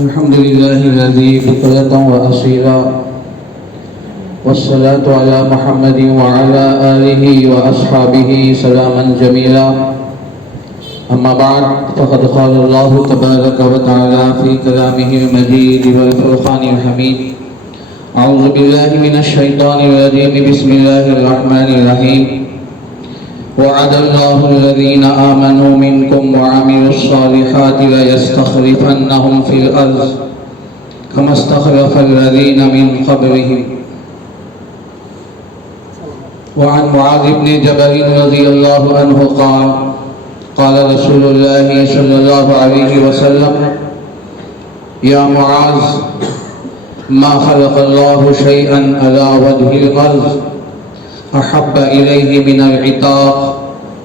الحمد لله الذي بكرة وأصيلا، والصلاة على محمد وعلى آله وأصحابه سلاما جميلا. أما بعد، فقد قال الله تبارك وتعالى في كلامه المجيد والفرقان الحميد: أعوذ بالله من الشيطان الرجيم، بسم الله الرحمن الرحيم. وعد الله الذين آمنوا منكم وعملوا الصالحات ليستخلفنهم في الأرض كما استخلف الذين من قبلهم. وعن معاذ بن جبل رضي الله عنه قال: قال رسول الله صلى الله عليه وسلم: يا معاذ، ما خلق الله شيئا على وجه الأرض أحب إليه من العتاق،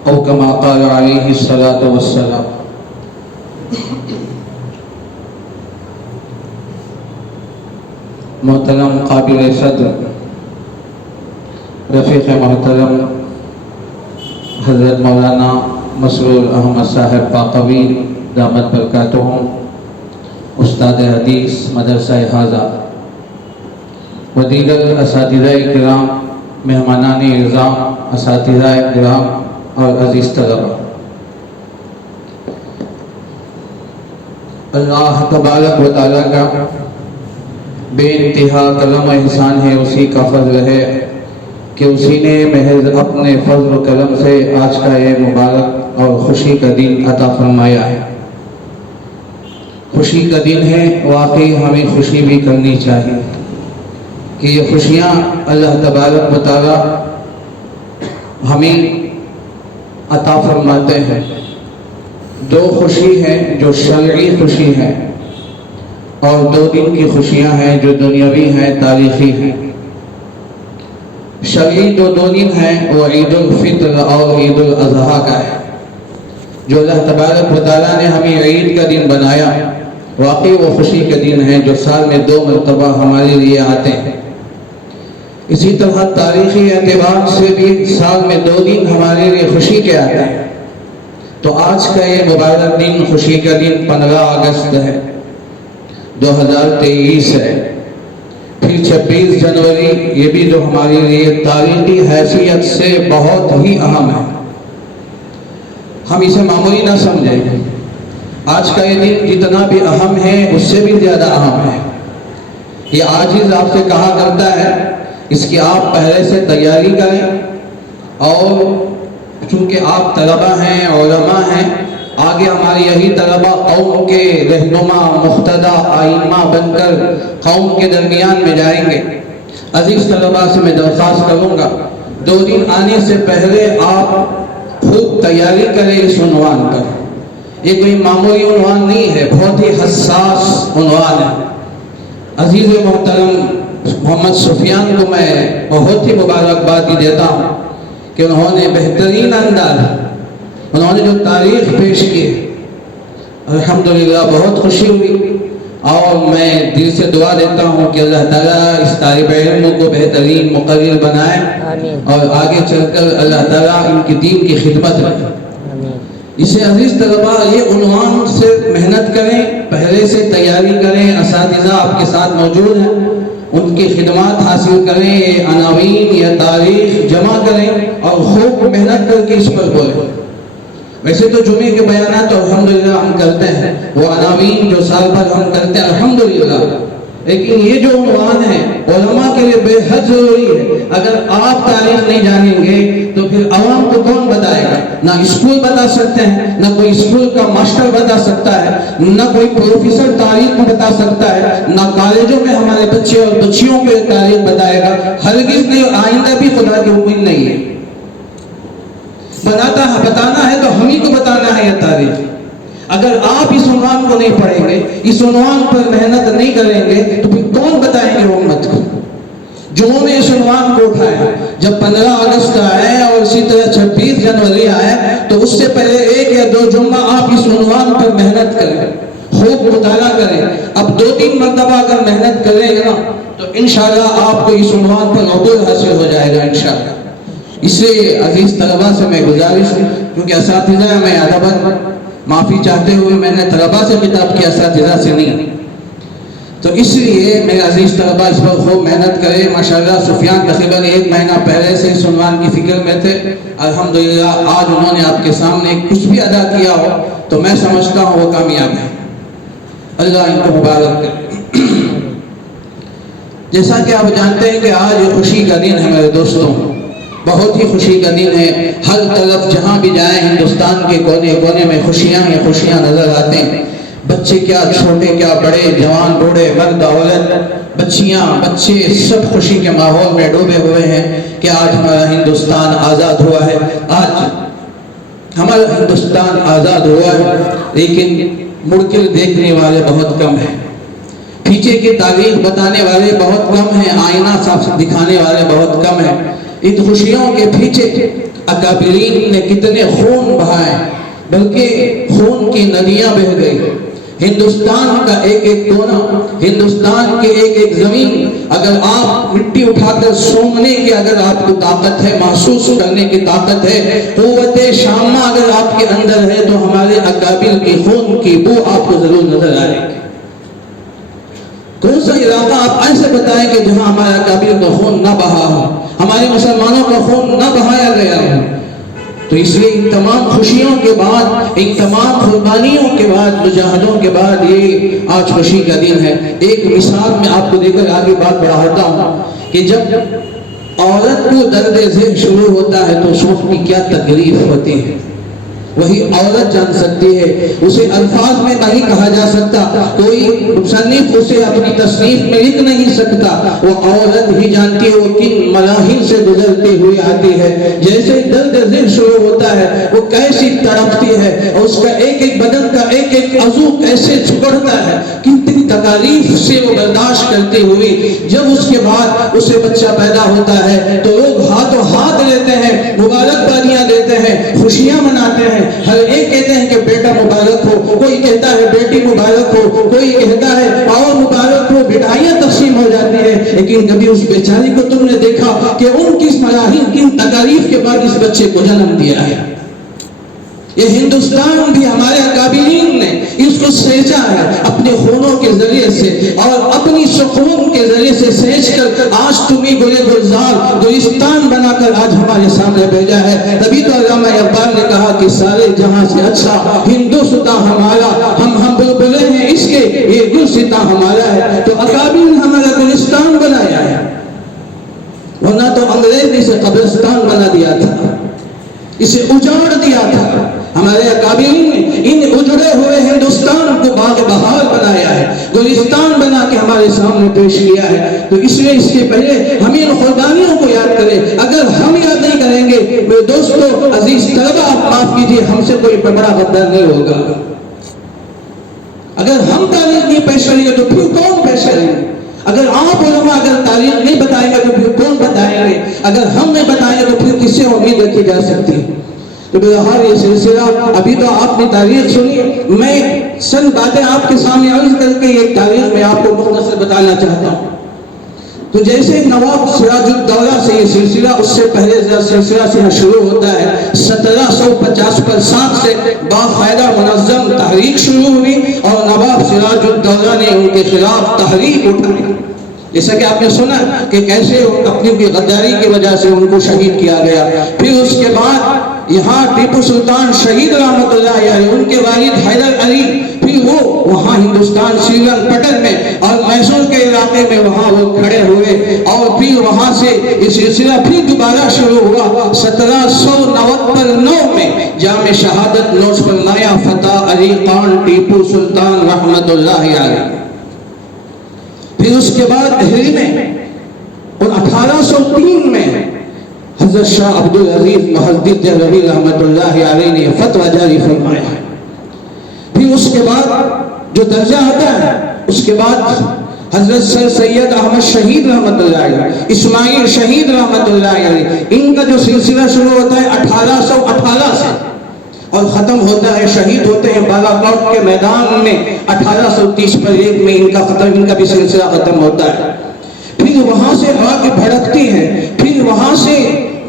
أو كما قال عليه الصلاة والسلام. محترم قابل صدر رفیق محترم حضرت مولانا مسرور احمد صاحب پاقوی دامت برکاتہم، استاد حدیث مدرسہ حاضہ و دیگر اساتذہ کرام، مہمانان اعظام، اساتذہ کرام اور عزیز طلبہ، اللہ تبارک و تعالیٰ کا بے انتہا کرم و احسان ہے، اسی کا فضل ہے کہ اسی نے محض اپنے فضل و کرم سے آج کا یہ مبارک اور خوشی کا دن عطا فرمایا ہے. خوشی کا دن ہے، واقعی ہمیں خوشی بھی کرنی چاہیے کہ یہ خوشیاں اللہ تبارک و تعالی ہمیں عطا فرماتے ہیں. دو خوشی ہیں جو شرعی خوشی ہے، اور دو دن کی خوشیاں ہیں جو دنیاوی ہیں، تاریخی ہیں. شرعی جو دو دن ہیں وہ عید الفطر اور عید الاضحیٰ کا ہے، جو اللہ تبارک و تعالیٰ نے ہمیں عید کا دن بنایا. واقعی وہ خوشی کے دن ہیں جو سال میں 2 مرتبہ ہمارے لیے آتے ہیں. اسی طرح تاریخی اعتبار سے بھی سال میں 2 دن ہمارے لیے خوشی کے آتے ہیں. تو آج کا یہ مبارک دن، خوشی کا دن 15 اگست ہے، 2023 ہے. پھر 26 جنوری، یہ بھی جو ہمارے لیے تاریخی حیثیت سے بہت ہی اہم ہے. ہم اسے معمولی نہ سمجھیں. آج کا یہ دن جتنا بھی اہم ہے اس سے بھی زیادہ اہم ہے. یہ عاجز آپ سے کہا کرتا ہے اس کی آپ پہلے سے تیاری کریں، اور چونکہ آپ طلبہ ہیں، علماء ہیں، آگے ہمارے یہی طلبہ قوم کے رہنما، مقتدی، آئمہ بن کر قوم کے درمیان میں جائیں گے. عزیز طلبہ سے میں درخواست کروں گا، 2 دن آنے سے پہلے آپ خوب تیاری کریں اس عنوان پر. یہ کوئی معمولی عنوان نہیں ہے، بہت ہی حساس عنوان ہے. عزیز محترم محمد سفیان کو میں بہت ہی مبارکباد دیتا ہوں کہ انہوں نے بہترین انداز، انہوں نے جو تاریخ پیش کی، الحمدللہ بہت خوشی ہوئی. اور میں دل سے دعا دیتا ہوں کہ اللہ تعالیٰ اس طالب علم کو بہترین مقرر بنائے، اور آگے چل کر اللہ تعالیٰ ان کی دین کی خدمت میں. اسے عزیز طلبہ یہ عنوان سے محنت کریں، پہلے سے تیاری کریں. اساتذہ آپ کے ساتھ موجود ہیں، ان کی خدمات حاصل کریں. یہ عناوین یا تاریخ جمع کریں اور خوب محنت کر کے اس پر بولیں. ویسے تو جمعے کے بیانات تو الحمدللہ ہم کرتے ہیں، وہ عناوین جو سال بھر ہم کرتے ہیں الحمدللہ، لیکن یہ جو عنوان ہے علماء کے لیے بے حد ضروری ہے. اگر آپ تاریخ نہیں جانیں گے تو پھر عوام کو کون بتائے گا؟ نہ اسکول بتا سکتے ہیں، نہ کوئی اسکول کا ماسٹر بتا سکتا ہے، نہ کوئی پروفیسر تاریخ کو بتا سکتا ہے، نہ کالجوں میں ہمارے بچے اور بچیوں کو تاریخ بتائے گا. ہرگز نہیں، آئندہ بھی خدا کی امید نہیں ہے. بتانا ہے تو ہم ہی کو بتانا ہے یہ تاریخ. اگر آپ اس عنوان کو نہیں پڑھیں گے، اس عنوان پر محنت نہیں کریں گے، تو پھر کون بتائیں گے امت کو؟ جنہوں نے اس عنوان کو اٹھایا، جب 15 اگست آئے اور اسی طرح 26 جنوری آئے، تو اس سے پہلے 1 یا 2 جمعہ آپ اس عنوان پر محنت کریں، خوب مطالعہ کریں. اب 2-3 مرتبہ اگر محنت کریں گے نا تو انشاءاللہ آپ کو اس عنوان پر عبور حاصل ہو جائے گا انشاءاللہ. اس سے عزیز طلبہ سے میں گزارش ہے، کیونکہ اساتذہ میں ادب معافی چاہتے ہوئے میں نے طلبہ سے خطاب کیا، اساتذہ سے نہیں. تو اس لیے میرے عزیز طلبہ اس پر خوب محنت کرے. ماشاءاللہ سفیان تقریباً 1 مہینہ پہلے سے اس عنوان کی فکر میں تھے. الحمدللہ آج انہوں نے آپ کے سامنے کچھ بھی ادا کیا ہو تو میں سمجھتا ہوں وہ کامیاب ہے. اللہ ان کو مبارک کرے. جیسا کہ آپ جانتے ہیں کہ آج خوشی کا دن ہے میرے دوستوں, بہت ہی خوشی کا دن ہے. ہر طرف جہاں بھی جائیں ہندوستان کے کونے کونے میں خوشیاں ہی خوشیاں نظر آتے ہیں. بچے کیا چھوٹے کیا بڑے, جوان بوڑھے, مرد عورت, بچیاں بچے سب خوشی کے ماحول میں ڈوبے ہوئے ہیں کہ آج ہمارا ہندوستان آزاد ہوا ہے. آج ہمارا ہندوستان آزاد ہوا ہے, لیکن مڑ کر دیکھنے والے بہت کم ہیں, پیچھے کی تاریخ بتانے والے بہت کم ہیں, آئینہ صاف دکھانے والے بہت کم ہیں. ان خوشیوں کے پیچھے اکابرین نے کتنے خون بہائے, بلکہ خون کی ندیاں بہہ گئی. ہندوستان کا ایک ایک کونا, ہندوستان کے ایک ایک زمین, اگر آپ مٹی اٹھا کر سونگنے کی اگر آپ کو طاقت ہے, محسوس کرنے کی طاقت ہے, قوت شامہ اگر آپ کے اندر ہے, تو ہمارے اکابر کی خون کی بو آپ کو ضرور نظر آئے گی. کون سا علاقہ آپ ایسے بتائیں کہ جہاں ہمارے اکابر کا خون نہ بہا ہو, ہمارے مسلمانوں کا خون نہ بہایا گیا ہو. تو اس لیے ان تمام خوشیوں کے بعد, ان تمام قربانیوں کے بعد, مجاہدوں کے بعد یہ آج خوشی کا دن ہے. ایک مثال میں آپ کو دے کر آگے بات بڑھاتا ہوں کہ جب عورت کو درد ذہن شروع ہوتا ہے تو اس وقت کی کیا تکلیف ہوتی ہے, وہی عورت جان سکتی ہے. اسے الفاظ میں نہیں کہا جا سکتا, کوئی مصنف اسے اپنی تصنیف میں لکھ نہیں سکتا, وہ عورت ہی جانتی ہے وہ کن مراحل سے گزرتے ہوئے آتی ہے. جیسے درد ذہن شروع ہوتا ہے وہ کیسی تڑپتی ہے, اور اس کا ایک ایک بدن کا ایک ایک عضو کیسے جھکڑتا ہے, کتنی تکالیف سے وہ برداشت کرتے ہوئے جب اس کے بعد اسے بچہ پیدا ہوتا ہے تو لوگ ہاتھوں ہاتھ لیتے ہیں, مبارکبادیاں دیتے ہیں, خوشیاں مناتے ہیں. ہر ایک کہتے ہیں کہ بیٹا مبارک ہو, کوئی کہتا ہے بیٹی مبارک ہو, کوئی کہتا ہے اور مبارک ہو, مٹھائیاں تقسیم ہو جاتی ہے. لیکن کبھی اس بیچاری کو تم نے دیکھا کہ ان کس مراحل کن تکالیف کے بعد اس بچے کو جنم دیا ہے. یہ ہندوستان بھی ہمارے اکابرین نے اس کو سینچا ہے اپنے خونوں کے ذریعے سے اور اپنی سکون کے ذریعے سے سینچ کر آج تمہیں گلے گلزار گلستان بنا کر آج ہمارے سامنے بھیجا ہے. تبھی تو علامہ اقبال نے کہا کہ سارے جہاں سے اچھا ہندوستان ہمارا, ہم بلبلے ہیں اس کے, یہ گلستان ہمارا ہے. تو اکابرین نے ہمارا گلستان بنایا ہے, ورنہ تو انگریز نے اسے قبرستان بنا دیا تھا, اسے اجاڑ دیا تھا. ہمارے اکابرین نے ان اجڑے ہوئے ہندوستان کو باغ بہار بنایا ہے, گلستان بنا کے ہمارے سامنے پیش کیا ہے. تو اس لیے اس کے پہلے ہم ان قربانیوں کو یاد کریں. اگر ہم یاد نہیں کریں گے میرے دوستو, عزیز طلبہ, آپ معاف کیجیے, ہم سے کوئی بڑا غدار نہیں ہوگا. اگر ہم تاریخ نہیں پیش کریں گے تو پھر کون پیش کریں گے؟ اگر آپ علماء اگر تاریخ نہیں بتائیں گے تو پھر کون بتائیں گے؟ اگر ہم نہیں بتائیں گے تو پھر کس سے امید رکھی جا سکتی ہے؟ تو بہرحال یہ سلسلہ, ابھی تو آپ نے تاریخ سنی, میں چند باتیں آپ کے سامنے عرض کر کے ایک تاریخ میں آپ کو مختصر بتانا چاہتا ہوں. تو جیسے نواب سراج الدولہ سے یہ سلسلہ, اس سے پہلے سلسلہ سے شروع ہوتا ہے. 1750 سے باقاعدہ منظم تحریک شروع ہوئی اور نواب سراج الدولہ نے ان کے خلاف تحریک اٹھائی. جیسا کہ آپ نے سنا کہ کیسے اپنی غداری کی وجہ سے ان کو شہید کیا گیا. پھر اس کے بعد یہاں ٹیپو سلطان شہید رحمت اللہ علیہ, ان کے والد حیدر علی, پھر وہ وہاں ہندوستان سیلن پٹن میں اور میسور کے علاقے میں وہاں وہ کھڑے ہوئے, اور پھر وہاں سے یہ سلسلہ پھر دوبارہ شروع ہوا. 1799 میں جامع شہادت نوش فرمایا فتح علی خان ٹیپو سلطان رحمت اللہ علیہ. پھر اس کے بعد دہلی میں اور 1803 میں حضرت شاہ عبدالعزیز محدث دہلوی رحمت اللہ علیہ نے فتویٰ جاری فرمایا. پھر اس کے بعد جو درجہ آتا ہے, اس کے بعد حضرت سر سید احمد شہید رحمت اللہ علیہ, اسماعیل شہید رحمت اللہ علیہ, ان کا جو سلسلہ شروع ہوتا ہے 1818 سے اور ختم ہوتا ہے, شہید ہوتے ہیں بالاکوٹ کے میدان میں 1830 میں ان کا بھی سلسلہ ختم ہوتا ہے. پھر وہاں سے آگ بھڑکتی ہے, پھر وہاں سے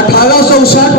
1860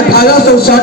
1860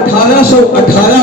1818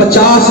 50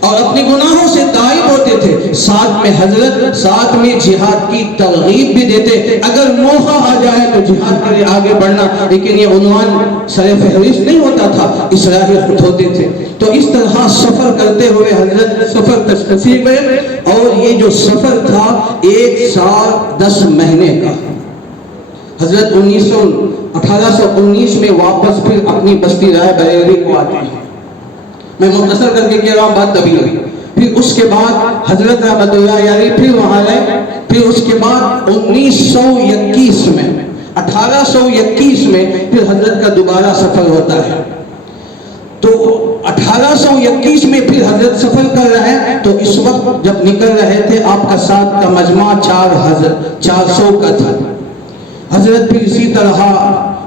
اور اپنے گناہوں سے تائب ہوتے تھے، ساتھ میں حضرت ساتھ میں جہاد کی ترغیب بھی دیتے، اگر موقع آ جائے تو جہاد کے لیے آگے بڑھنا، لیکن یہ عنوان سر فہرست نہیں ہوتا تھا، اصلاحی خود ہوتے تھے۔ تو اس طرح سفر کرتے ہوئے حضرت سفر تشریف گئے، اور یہ جو سفر تھا 1 سال 10 مہینے کا۔ حضرت 1819 میں واپس پھر اپنی بستی رائے بریلی کو آتے ہیں۔ میں مختصر کر کے کہہ رہا ہوں، بات طویل ہوئی۔ پھر اس کے بعد حضرت رحمۃ اللہ علیہ پھر وہاں رہے، پھر اس کے بعد 1921 میں 1821 میں پھر حضرت کا دوبارہ سفر ہوتا ہے۔ تو 1821 میں پھر حضرت سفر کر رہے ہیں، تو اس وقت جب نکل رہے تھے آپ کا ساتھ کا مجمع 400 کا تھا۔ حضرت پھر اسی طرح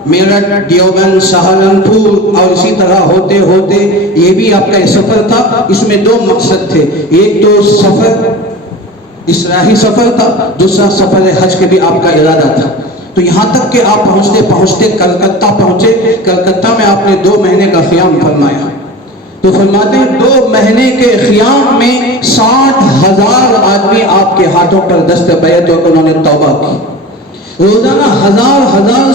میرٹھ، دیوبند، سہارنپور اور اسی طرح ہوتے ہوتے یہ بھی آپ کا سفر تھا۔ اس میں 2 مقصد تھے، ایک تو سفر اصلاحی سفر تھا، دوسرا سفر حج کے بھی آپ کا ارادہ تھا۔ تو یہاں تک کہ آپ پہنچتے پہنچتے کلکتہ پہنچے۔ کلکتہ میں آپ نے 2 مہینے کا قیام فرمایا۔ تو فرماتے ہیں 2 مہینے کے قیام میں 60,000 آدمی آپ کے ہاتھوں پر دست بیعت ہو کر انہوں نے توبہ کی۔ روزانہ ہزار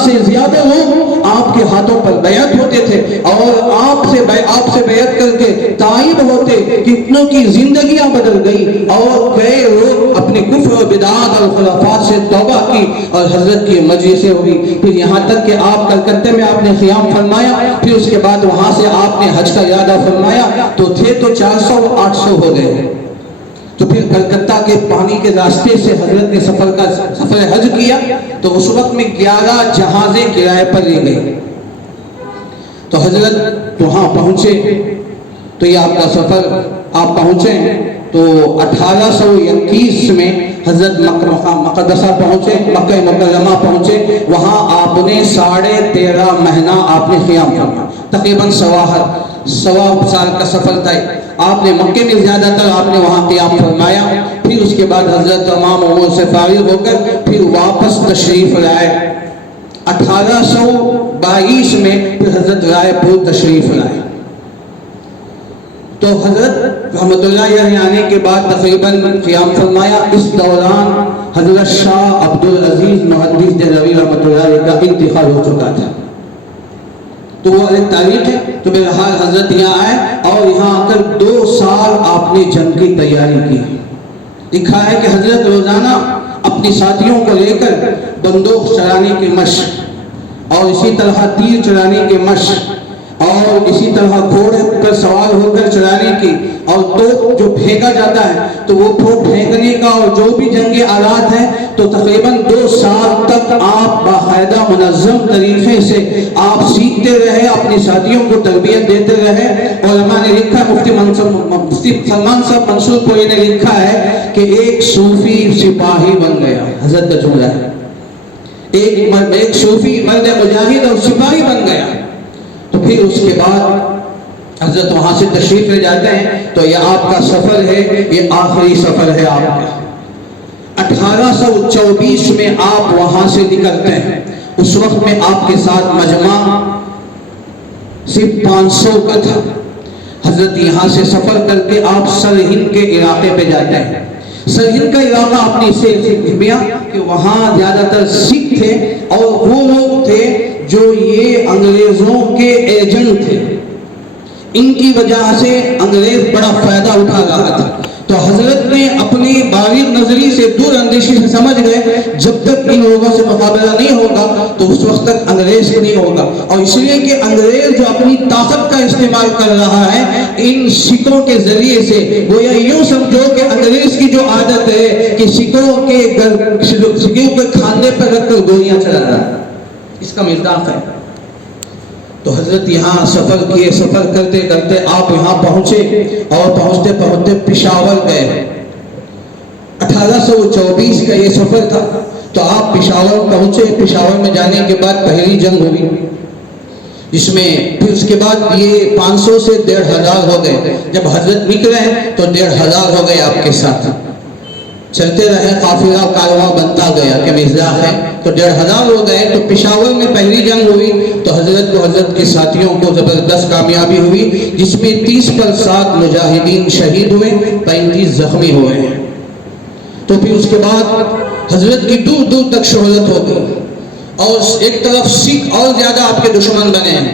سے زیادہ لوگ آپ کے ہاتھوں پر بیعت ہوتے تھے، اور آپ سے بیعت کر کے تائب ہوتے۔ کتنوں کی زندگیاں بدل گئی، اور کئی لوگ اپنے کفر و بدعات اور خرافات سے توبہ کی، اور حضرت کی مجلسیں ہوئی۔ پھر یہاں تک کہ آپ کلکتہ میں آپ نے قیام فرمایا، پھر اس کے بعد وہاں سے آپ نے حج کا ارادہ فرمایا، تو تھے تو 400 800 ہو گئے۔ تو پھر کلکتہ کے پانی کے راستے سے حضرت نے سفر حج کیا، تو اس وقت میں 11 جہازیں کرائے پر لی گئی۔ تو حضرت وہاں پہنچے، تو یہ آپ کا سفر آپ پہنچے ہیں، تو 1821 میں حضرت مکہ مقدسہ پہنچے، مکہ مکرمہ پہنچے۔ وہاں آپ نے 13.5 مہینہ آپ نے قیام فرمایا، تقریباً 1.25 سال کا سفر طے۔ آپ نے مکے میں زیادہ تر آپ نے وہاں قیام فرمایا۔ پھر اس کے بعد حضرت تمام امور سے فارغ ہو کر پھر واپس تشریف لائے۔ 1822 میں پھر حضرت رائے پور تشریف لائے۔ تو حضرت رحمۃ اللہ علیہ آنے کے بعد تقریباً قیام فرمایا۔ اس دوران حضرت شاہ عبدالعزیز محدث دہلوی رحمۃ اللہ علیہ کا انتقال ہو چکا تھا۔ تو وہ ایک تاریخ ہے۔ تو بہرحال حضرت یہاں آئے، اور یہاں آ کر 2 سال آپ نے جنگ کی تیاری کی۔ لکھا ہے کہ حضرت روزانہ اپنی ساتھیوں کو لے کر بندوق چلانے کی مشق، اور اسی طرح تیر چلانے کی مشق، اور اسی طرح گھوڑے پر سوار ہو کر چلانے کی، اور توپ جو پھینکا جاتا ہے تو وہ توپ پھینکنے کا، اور جو بھی جنگی آلات ہیں، تو تقریباً 2 سال تک آپ باقاعدہ منظم طریقے سے آپ سیکھتے رہے، اپنی ساتھیوں کو تربیت دیتے رہے۔ علماء نے لکھا ہے، مفتی سلمان صاحب منصور پوری نے لکھا ہے کہ ایک صوفی سپاہی بن گیا۔ حضرت کا جملہ ہے، ایک صوفی مرد مجاہد اور سپاہی بن گیا۔ تو پھر اس کے بعد حضرت وہاں سے تشریف لے جاتے ہیں۔ تو یہ آپ کا سفر ہے، یہ آخری سفر ہے آپ کا۔ 1824 میں آپ وہاں سے نکلتے ہیں۔ اس وقت میں آپ کے ساتھ مجمع صرف 500 کا تھا۔ حضرت یہاں سے سفر کر کے آپ سرہند کے علاقے پہ جاتے ہیں۔ سرہند کا علاقہ اپنی سے کیا کہ وہاں زیادہ تر سکھ تھے، اور وہ لوگ تھے جو یہ انگریزوں کے ایجنٹ تھے۔ ان کی وجہ سے انگریز بڑا فائدہ اٹھا رہا تھا۔ تو حضرت نے اپنی باریک نظری سے، دور اندیشی سے سمجھ گئے جب تک ان لوگوں سے مقابلہ نہیں ہوگا تو اس وقت تک انگریز نہیں ہوگا۔ اور اس لیے کہ انگریز جو اپنی طاقت کا استعمال کر رہا ہے ان سکھوں کے ذریعے سے، وہ یوں سمجھو کہ انگریز کی جو عادت ہے کہ سکھوں کے کھانے پر رکھ کر گولیاں چلا رہا ہے، اس کا مزاج ہے۔ تو حضرت یہاں سفر کیے، سفر کرتے کرتے آپ یہاں پہنچے، اور پہنچتے پہنچتے پشاور گئے۔ 1824 کا یہ سفر تھا۔ تو آپ پشاور پہنچے۔ پشاور میں جانے کے بعد پہلی جنگ ہوئی، جس میں پھر اس کے بعد یہ 500 سے 1,500 ہو گئے۔ جب حضرت نکلے ہیں تو 1,500 ہو گئے آپ کے ساتھ۔ چلتے رہے، قافلہ کارواں بنتا گیا کہ مرزا ہے تو 1500 ہو گئے. تو پشاور میں پہلی جنگ ہوئی تو حضرت کو، حضرت کے ساتھیوں کو زبردست کامیابی ہوئی، جس میں 30 پر 7 مجاہدین شہید ہوئے، 35 زخمی ہوئے. تو پھر اس کے بعد حضرت کی دور دور تک شہرت ہو گئی، اور ایک طرف سکھ اور زیادہ آپ کے دشمن بنے ہیں.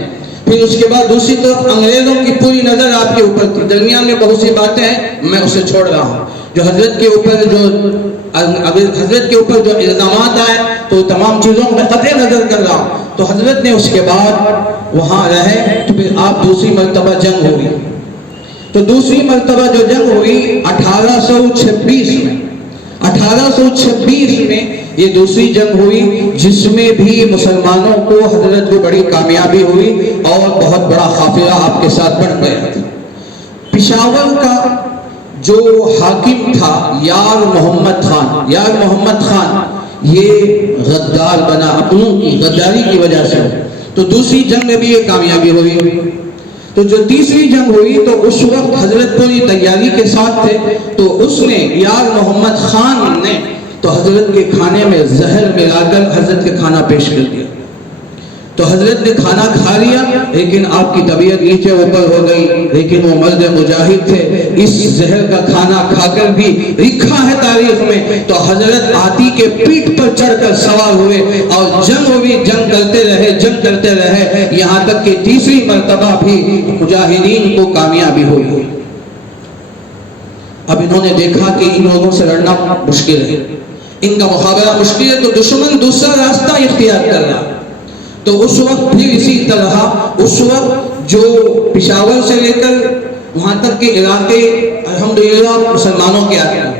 پھر اس کے بعد دوسری طرف انگریزوں کی پوری نظر آپ کے اوپر تھی. درمیان میں بہت سی باتیں ہیں، میں اسے چھوڑ رہا ہوں. جو حضرت کے اوپر جو الزامات آئے تو تمام چیزوں میں قطع نظر کر رہا ہوں. تو حضرت نے اس کے بعد وہاں رہے تو پھر آپ دوسری مرتبہ جنگ ہوئی. تو دوسری مرتبہ جو جنگ ہوئی 1826 میں، 1826 میں یہ دوسری جنگ ہوئی، جس میں بھی مسلمانوں کو، حضرت کو بڑی کامیابی ہوئی اور بہت بڑا قافلہ آپ کے ساتھ بڑھ گیا. پشاور کا جو حاکم تھا یار محمد خان، یار محمد خان یہ غدار بنا اپنوں کی غداری کی وجہ سے. تو دوسری جنگ میں بھی یہ کامیابی ہوئی. تو جو تیسری جنگ ہوئی تو اس وقت حضرت پوری تیاری کے ساتھ تھے. تو اس نے، یار محمد خان نے تو حضرت کے کھانے میں زہر ملا کر حضرت کے کھانا پیش کر دیا. تو حضرت نے کھانا کھا لیا، لیکن آپ کی طبیعت نیچے اوپر ہو گئی. لیکن وہ مرد مجاہد تھے، اس زہر کا کھانا کھا کر بھی لکھا ہے تاریخ میں تو حضرت ہاتھی کے پیٹھ پر چڑھ کر سوار ہوئے اور جنگ ہوئی. جنگ کرتے رہے، جنگ کرتے رہے، یہاں تک کہ تیسری مرتبہ بھی مجاہدین کو کامیابی ہوئی. اب انہوں نے دیکھا کہ ان لوگوں سے لڑنا مشکل ہے، ان کا مقابلہ مشکل ہے، تو دشمن دوسرا راستہ اختیار کر رہا. تو اس وقت پھر اسی طرح، اس وقت جو پشاور سے لے کر وہاں تک کے علاقے الحمدللہ مسلمانوں کے آتے ہیں.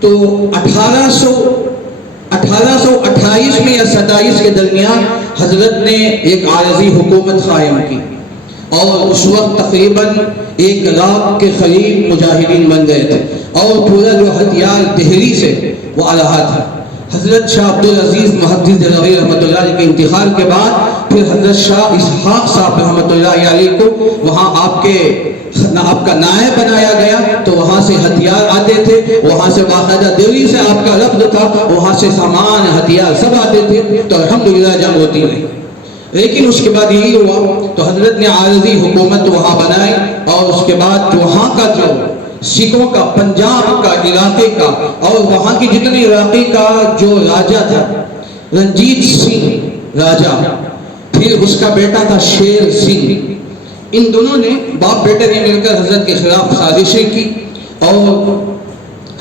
تو 1828 میں یا 27 کے درمیان حضرت نے ایک عارضی حکومت قائم کی، اور اس وقت تقریباً 1 لاکھ کے قریب مجاہدین بن گئے تھے، اور پورا جو ہتھیار دہلی سے وہ آ رہا تھا. حضرت شاہ عبدالعزیز محدث دہلوی رحمۃ اللہ علیہ کے انتقال کے بعد پھر حضرت شاہ اسحاق صاحب رحمۃ اللہ علیہ کو وہاں آپ کا نائب بنایا گیا. تو وہاں سے ہتھیار آتے تھے، وہاں سے باقاعدہ دہلی سے آپ کا لفظ تھا، وہاں سے سامان ہتھیار سب آتے تھے. تو الحمدللہ جنگ ہوتی رہی. لیکن اس کے بعد یہی ہوا تو حضرت نے عارضی حکومت وہاں بنائی، اور اس کے بعد وہاں کا جو سکھوں کا، پنجاب کا علاقے کا، اور وہاں کی جتنے علاقے کا جو راجہ تھا رنجیت سنگھ راجہ، پھر اس کا بیٹا تھا شیر سنگھ، ان دونوں نے باپ بیٹے نے مل کر حضرت کے خلاف سازشیں کی، اور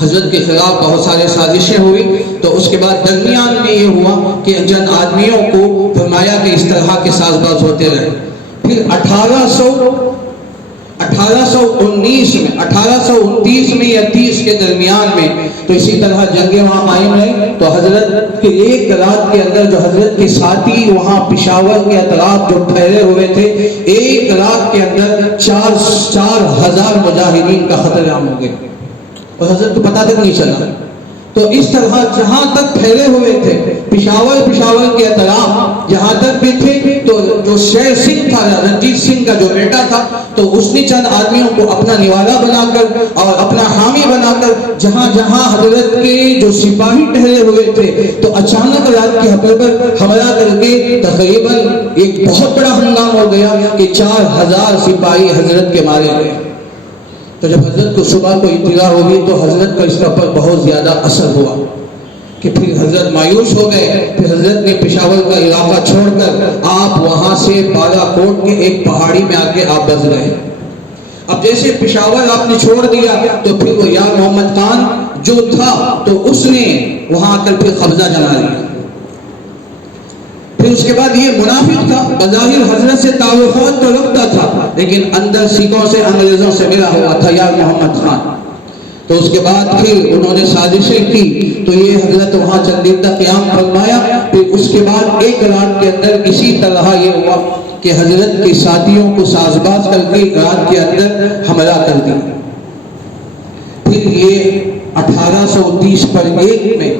حضرت کے خلاف بہت سارے سازشیں ہوئی. تو اس کے بعد درمیان میں یہ ہوا کہ چند آدمیوں کو فرمایا کہ اس طرح کے ساز باز ہوتے رہے. پھر 1829 میں یا 30 کے درمیان میں تو اسی طرح جنگیں وہاں قائم رہی. تو حضرت کے 1 رات کے اندر جو حضرت کے ساتھی وہاں پشاور کے اطراف جو ٹھہرے ہوئے تھے، 1 رات کے اندر 4,000 مجاہدین کا قتل عام ہو گیا، اور حضرت کو پتہ تک نہیں چلا. تو اس طرح جہاں تک پھیلے ہوئے تھے پشاور کے اطراف جہاں تک بھی تھے، تو جو شیر سنگھ تھا، رنجیت سنگھ کا جو بیٹا تھا، تو اس نے چند آدمیوں کو اپنا نوالا بنا کر اور اپنا حامی بنا کر جہاں جہاں حضرت کے جو سپاہی ٹھہرے ہوئے تھے، تو اچانک رات کے حملے پر حملہ کر کے تقریباً ایک بہت بڑا ہنگامہ ہو گیا کہ 4,000 سپاہی حضرت کے مارے گئے. تو جب حضرت کو صبح کو اطلاع ہوئی تو حضرت کا اس پر بہت زیادہ اثر ہوا کہ پھر حضرت مایوس ہو گئے. پھر حضرت نے پشاور کا علاقہ چھوڑ کر آپ وہاں سے بالا کوٹ کے ایک پہاڑی میں آ کے آپ بس گئے. اب جیسے پشاور آپ نے چھوڑ دیا تو پھر وہ یار محمد خان جو تھا تو اس نے وہاں آ کر پھر قبضہ جما لیا. پھر اس کے بعد یہ منافق تھا، بظاہر حضرت سے تعلقات تو رکھتا تھا لیکن اندر سکھوں سے، انگریزوں سے ملا ہوا تھا، یار محمد خان. تو اس کے بعد پھر انہوں نے سازشیں کی تو یہ حضرت وہاں چندیدہ قیام فرمایا. پھر اس کے بعد 1 رات کے اندر اسی طرح یہ ہوا کہ حضرت کے ساتھیوں کو ساز باز کر کے رات کے اندر حملہ کر دیا. پھر یہ 1830 پر 1 میں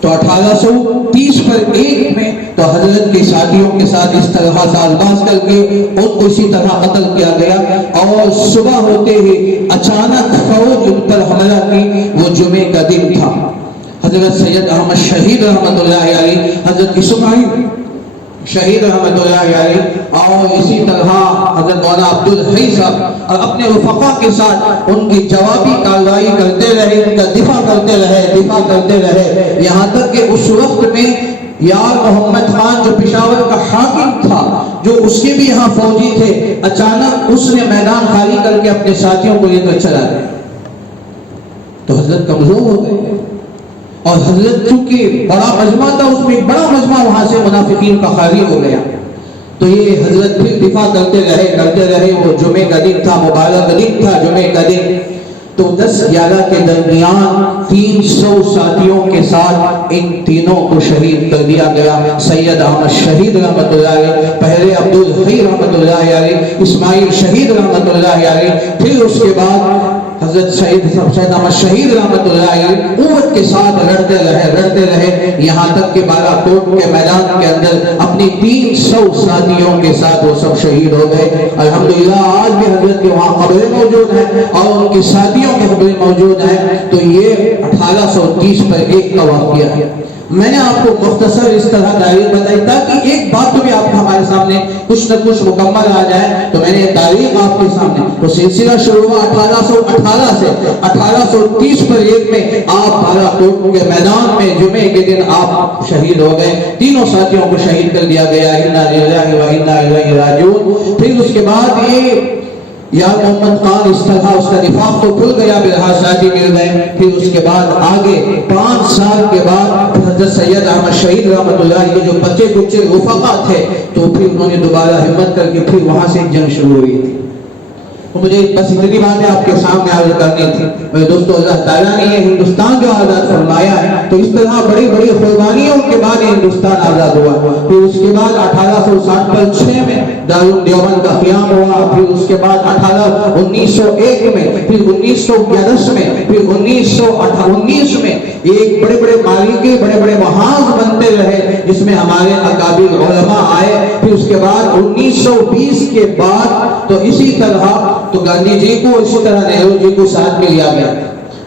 تو 1830 پر 1 میں تو حضرت کے ساتھیوں کے ساتھ اس طرح ساز باز کر کے ان کو اسی طرح قتل کیا گیا. اور صبح ہوتے ہی اچانک فوج ان پر حملہ کی، وہ وہ جمعے کا دن تھا. حضرت سید احمد شہید رحمۃ اللہ علیہ، حضرت اسماعیل شہید رحمۃ اللہ علیہ اور اسی طرح حضرت مولانا عبدالحی صاحب اور اپنے رفقا کے ساتھ ان کی جوابی کارروائی کرتے رہے، ان کا دفاع کرتے رہے، یہاں تک کہ اس وقت میں یار محمد خان جو پشاور کا حاکم تھا، جو اس کے بھی یہاں فوجی تھے، اچانک اس نے میدان خالی کر کے اپنے ساتھیوں کو لے کر چلا گیا. تو حضرت کمزور ہو گئے اور حضرت چونکہ بڑا مجمع تھا، اس میں ایک بڑا مجمع وہاں سے منافقین کا خالی ہو گیا. تو یہ حضرت پھر دفاع کرتے رہے. وہ جمعے کا دن تھا، مبارک دن تھا جمعے کا دن. تو 10-11 کے درمیان 300 ساتھیوں کے ساتھ ان تینوں کو شہید کر دیا گیا. سید احمد شہید رحمۃ اللہ علیہ، پہلے عبدالحی رحمۃ اللہ علیہ، اسماعیل شہید رحمۃ اللہ علیہ، پھر اس کے بعد حضرت سید احمد شہید رحمۃ اللہ علیہ قوت کے ساتھ لڑتے رہے یہاں تک کہ بالا کوٹ کے میدان کے اندر اپنی 300 ساتھیوں کے ساتھ وہ سب شہید ہو گئے. الحمدللہ آج بھی حضرت کے وہاں قبریں موجود ہیں اور ان کی ساتھیوں کی قبریں موجود ہیں. تو یہ 1830 پر ایک کا واقعہ ہے. میں نے آپ کو مختصر اس طرح تاریخ بتائی تاکہ ایک بات تو بھی آپ کو ہمارے سامنے کچھ نہ کچھ مکمل آ جائے. تو میں نے تاریخ آپ کے سامنے، تو سلسلہ شروع ہوا 1818 سے 1830 پر ایک میں آپ بالا کوٹ کے میدان میں جمعے کے دن آپ شہید ہو گئے. تینوں ساتھیوں کو شہید کر دیا گیا. انا للہ و انا الیہ راجعون. پھر اس کے بعد یہ یا محمد خان اس طرح اس کا نفاق تو کھل گیا، بلحاظ ساتھی مل گئے. پھر اس کے بعد آگے 5 سال کے بعد حضرت سید احمد شہید رحمۃ اللہ کے جو بچے کچے رفقا تھے، تو پھر انہوں نے دوبارہ ہمت کر کے پھر وہاں سے جنگ شروع ہوئی تھی. تو مجھے بس اتنی باتیں آپ کے سامنے عرض کرنی تھی. میرے دوستو، اللہ تعالیٰ نے یہ ہندوستان جو آزاد فرمایا ہے، تو اس طرح بڑی بڑی قربانیوں کے بعد یہ ہندوستان آزاد ہوا. پھر اس کے بعد 1866 میں دارالعلوم دیوبند کا قیام ہوا. پھر اس کے بعد 1901 میں، پھر 1911 میں، پھر 1919 میں ایک بڑے بڑے مالکی، بڑے بڑے محاذ بنتے رہے جس میں ہمارے اکابر علماء آئے. پھر اس کے بعد 1920 کے بعد تو اسی طرح تو گاندھی جی کو، اسی طرح نہرو جی کو ساتھ میں لیا گیا.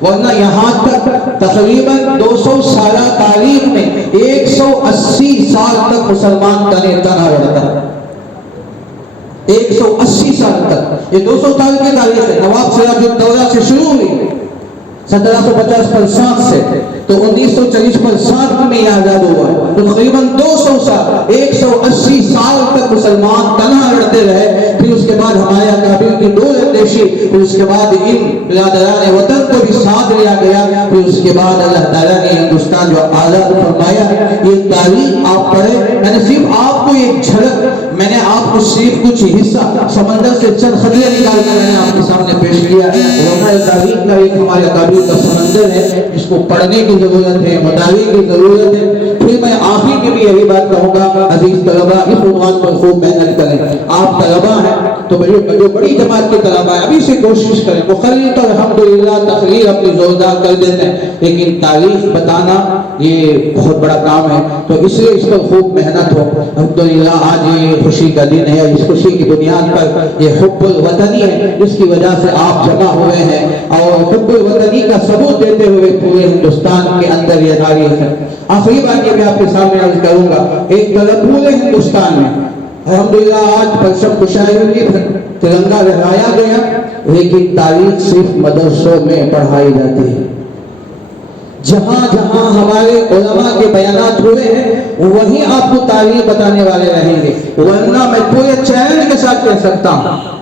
ورنہ یہاں تک تقریباً 200 سالہ تاریخ میں 180 سال تک مسلمان تنہا لڑتا. 180 سال تک، یہ 200 سال کی تاریخ ہے. نواب سراج الدولہ سے شروع ہوئی 1750 سے، تو 1940 میں یہ آزاد ہوا. تو تقریباً 200 سال، 180 سال تک مسلمان تنہا لڑتے رہے. پھر اس کے بعد ہمارے اکابر کی دور اندیشی، پھر اس کے بعد ان برادران وطن کو بھی ساتھ لیا گیا. پھر اس کے بعد اللہ تعالیٰ نے ہندوستان جو آزاد فرمایا. یہ تاریخ آپ پڑھیں. میں نے صرف آپ کو ایک جھلک، میں نے آپ کو صرف کچھ حصہ سمندر سے چند خطرے نکال کر میں نے آپ کے سامنے پیش کیا. تاریخ کا ایک ہمارے اکابر کا سمندر ہے جس کو پڑھنے کی ضرورت ہے، مطالعے کی ضرورت ہے. پھر میں آخر میں بھی یہی بات کہوں گا، عزیز طلبہ اس عنوان پر خوب محنت کریں. آپ طلبہ ہیں تو جو بڑی جماعت کے طلبہ ہیں ابھی سے کوشش کریں. مخرر تو الحمدللہ تقریر اپنی زوردار کر دیتے ہیں، لیکن تاریخ بتانا یہ بہت بڑا کام ہے. تو اس لیے اس پر خوب محنت ہو. الحمدللہ آج یہ خوشی کا دن ہے. اس خوشی کی بنیاد پر یہ حب الوطنی ہے جس کی وجہ سے آپ جمع ہوئے ہیں، اور حب الوطنی کا ثبوت دیتے ہوئے پورے ہندوستان کے اندر یہ تاریخ ہے. آخری بات یہ میں آپ کے سامنے عرض کروں گا. ایک طرف پورے ہندوستان میں الحمدللہ آج پرچم کشائی ہوئی، ترنگا لہرایا گیا، لیکن تاریخ صرف مدرسوں میں پڑھائی جاتی ہے. جہاں جہاں ہمارے علماء کے بیانات ہوئے ہیں وہیں آپ کو تاریخ بتانے والے رہیں گے. ورنہ میں پورے چیلنج کے ساتھ کہہ سکتا ہوں،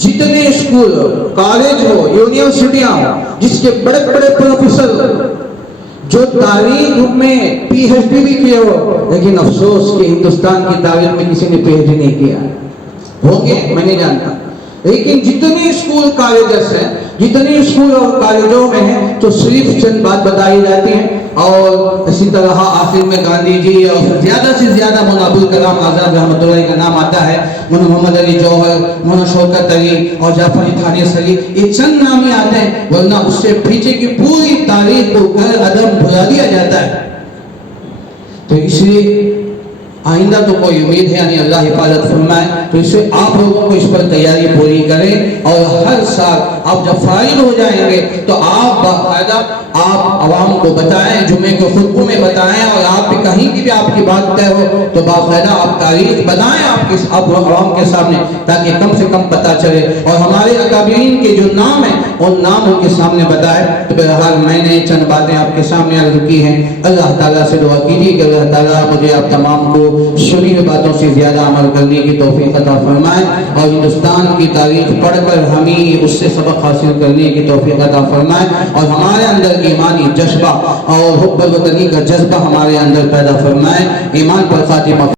جتنے اسکول کالج ہو، یونیورسٹیاں ہو، جس کے بڑے بڑے پروفیسر جو تاریخ میں پی ایچ ڈی بھی کیے ہو، لیکن افسوس کہ ہندوستان کی تاریخ میں کسی نے پی ایچ ڈی نہیں کیا. ہوں گے میں نہیں جانتا، لیکن جتنے اسکول کالجز ہیں، جتنے اسکول اور کالجوں میں ہیں، تو صرف چند بات بتائی جاتی ہیں. اور اسی طرح آخر میں گاندھی جی اور زیادہ سے زیادہ مولانا ابوالکلام آزاد رحمۃ اللہ کا نام آتا ہے. مولانا محمد علی جوہر، مولانا شوکت علی اور جعفر علی تھانوی سلی، یہ چند نام ہی آتے ہیں. ورنہ اس سے پیچھے کی پوری تاریخ کو گر عدم بھلا دیا جاتا ہے. تو اس لیے آئندہ تو کوئی امید ہے یعنی اللہ حفاظت فرمائے، تو اس سے آپ لوگوں کو اس پر تیاری پوری کریں، اور ہر سال آپ جب فارغ ہو جائیں گے تو آپ باقاعدہ آپ عوام کو بتائیں، جمعے کو خطبوں میں بتائیں، اور آپ پہ کہیں کی بھی آپ کی بات طے ہو تو باقاعدہ آپ تاریخ بتائیں آپ عوام کے سامنے، تاکہ کم سے کم پتہ چلے، اور ہمارے اکابرین کے جو نام ہیں ان نام ان کے سامنے بتائے۔ تو بہرحال میں نے چند باتیں آپ کے سامنے عرض کی ہیں، اللہ تعالیٰ سے دعا کیجیے کہ اللہ تعالیٰ مجھے آپ تمام کو سنی ہوئی باتوں سے زیادہ عمل کرنے کی توفیق عطا فرمائے، اور ہندوستان کی تاریخ پڑھ کر ہمیں اس سے سبق حاصل کرنے کی توفیق عطا فرمائے، اور ہمارے اندر ایمانی جذبہ اور حب الوطنی کا جذبہ ہمارے اندر پیدا فرمائے۔ ایمان پر خاتمہ